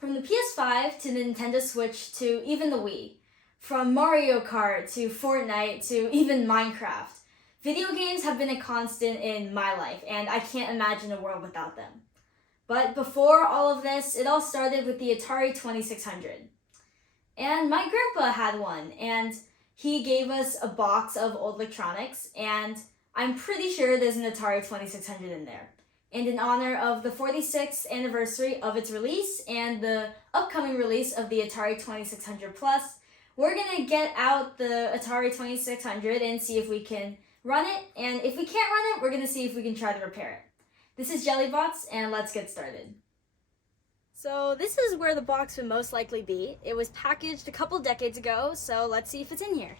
From the PS5 to the Nintendo Switch to even the Wii, from Mario Kart to Fortnite to even Minecraft, video games have been a constant in my life, and I can't imagine a world without them. But before all of this, it all started with the Atari 2600. And my grandpa had one, and he gave us a box of old electronics, and I'm pretty sure there's an Atari 2600 in there. And in honor of the 46th anniversary of its release and the upcoming release of the Atari 2600 Plus, we're gonna get out the Atari 2600 and see if we can run it, and if we can't run it, we're gonna see if we can try to repair it. This is Jellybots, and let's get started. So this is where the box would most likely be. It was packaged a couple decades ago, so let's see if it's in here.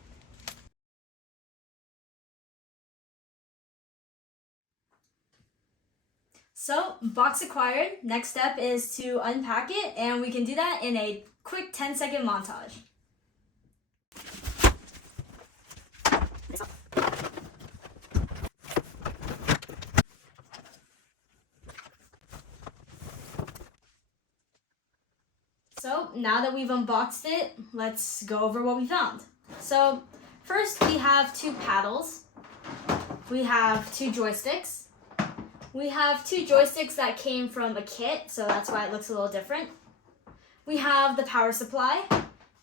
So, box acquired. Next step is to unpack it, and we can do that in a quick 10-second montage. So, now that we've unboxed it, let's go over what we found. So, first we have two paddles. We have two joysticks. We have two joysticks that came from a kit, so that's why it looks a little different. We have the power supply,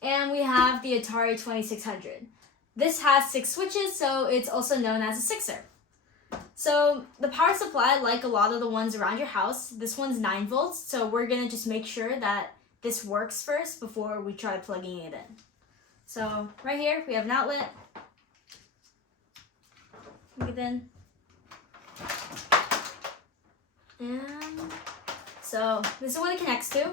and we have the Atari 2600. This has 6 switches, so it's also known as a sixer. So the power supply, like a lot of the ones around your house, this one's 9 volts, so we're gonna just make sure that this works first before we try plugging it in. So right here, we have an outlet. Plug it in. And so this is what it connects to.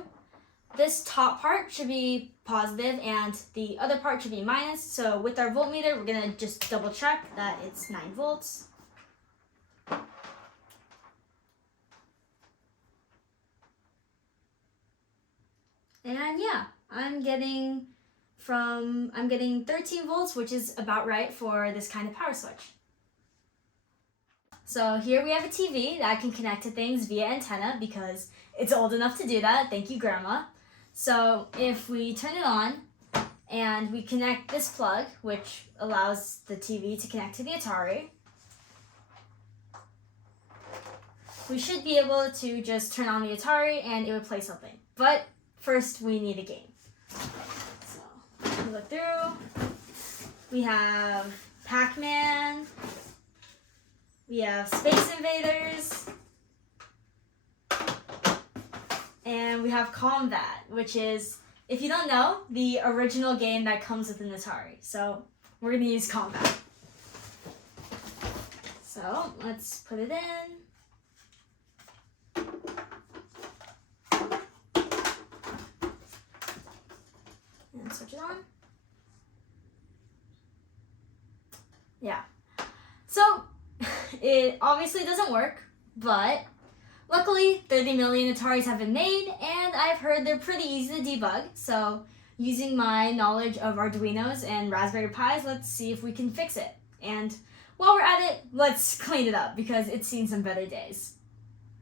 This top part should be positive and the other part should be minus. So with our voltmeter, we're gonna just double check that it's 9 volts. And yeah, I'm getting 13 volts, which is about right for this kind of power switch. So here we have a TV that can connect to things via antenna because it's old enough to do that. Thank you, Grandma. So if we turn it on and we connect this plug, which allows the TV to connect to the Atari, we should be able to just turn on the Atari and it would play something. But first we need a game. So we look through. We have Pac-Man. We have Space Invaders, and we have Combat, which is, if you don't know, the original game that comes with an Atari. So we're gonna use Combat. So let's put it in. And switch it on. Yeah. So it obviously doesn't work, but luckily 30 million Ataris have been made, and I've heard they're pretty easy to debug. So using my knowledge of Arduinos and Raspberry Pis, let's see if we can fix it. And while we're at it, let's clean it up because it's seen some better days.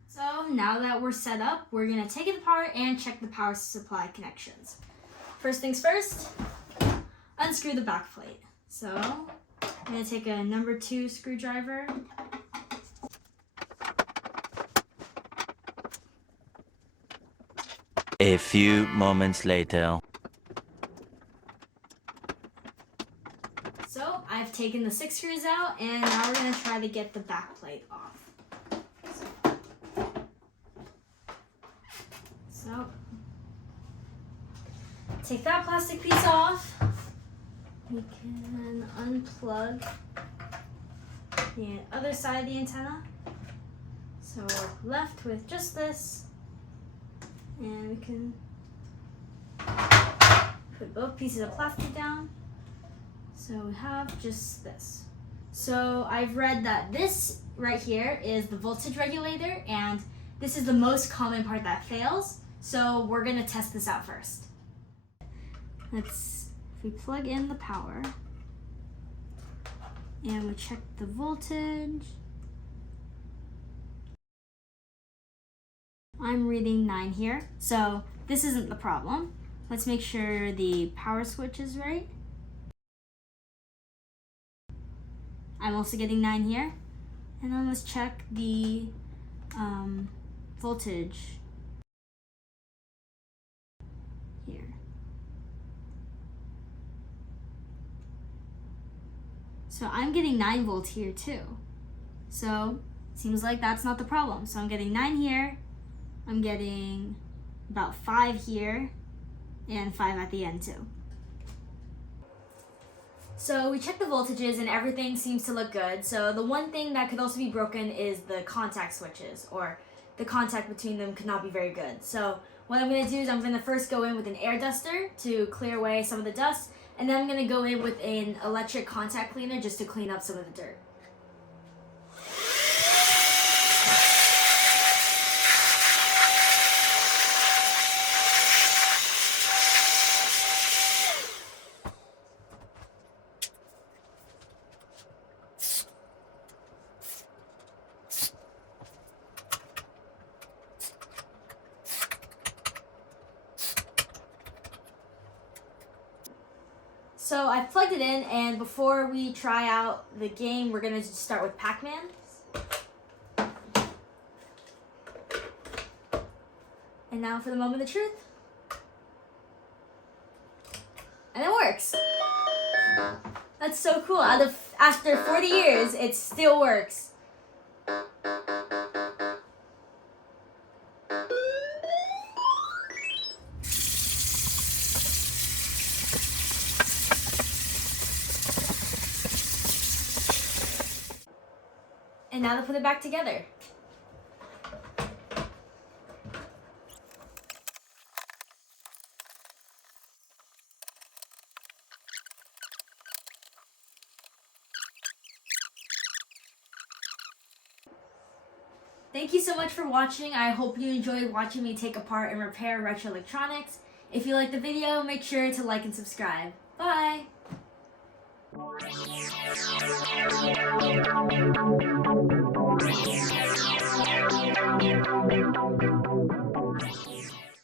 So now that we're set up, we're gonna take it apart and check the power supply connections. First things first, unscrew the back plate. So I'm gonna take a number 2 screwdriver. A few moments later. So I've taken the 6 screws out, and now we're gonna try to get the back plate off. So take that plastic piece off. We can unplug the other side of the antenna. So we're left with just this, and we can put both pieces of plastic down. So we have just this. So I've read that this right here is the voltage regulator, and this is the most common part that fails. So we're gonna test this out first. If we plug in the power and we check the voltage, I'm reading 9 here, so this isn't the problem. Let's make sure the power switch is right. I'm also getting 9 here. And then let's check the voltage here. So I'm getting 9 volts here too. So seems like that's not the problem. So I'm getting 9 here. I'm getting about 5 here and 5 at the end too. So we checked the voltages and everything seems to look good. So the one thing that could also be broken is the contact switches, or the contact between them could not be very good. So what I'm going to do is I'm going to first go in with an air duster to clear away some of the dust, and then I'm going to go in with an electric contact cleaner just to clean up some of the dirt. So I've plugged it in, and before we try out the game, we're going to start with Pac-Man. And now for the moment of truth. And it works. That's so cool. After 40 years, it still works. And now to put it back together. Thank you so much for watching. I hope you enjoyed watching me take apart and repair retro electronics. If you liked the video, make sure to like and subscribe. Bye!